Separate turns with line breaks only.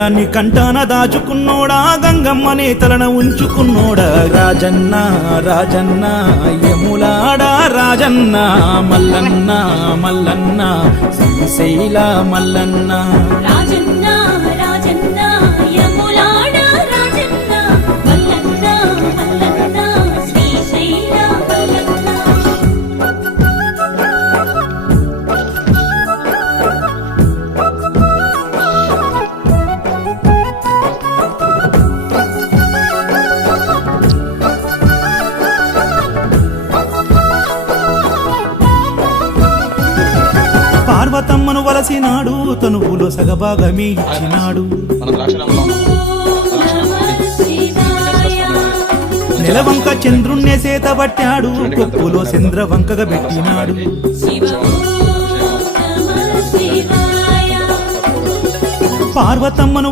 నీ కంటాన దాచుకున్నోడా? గంగమ్మనే తలన ఉంచుకున్నోడా? రాజన్న రాజన్న యములాడా రాజన్న మల్లన్న మల్లన్న శ్రీశైల మల్లన్న.
రాజన్న
పార్వతమ్మను వలసినాడు తనువులో సగభాగమే ఇచ్చినాడు. నెలవంక చంద్రుణ్ణే సేతబట్టాడు కొప్పులో చంద్రవంకగా పెట్టినాడు. పార్వతమ్మను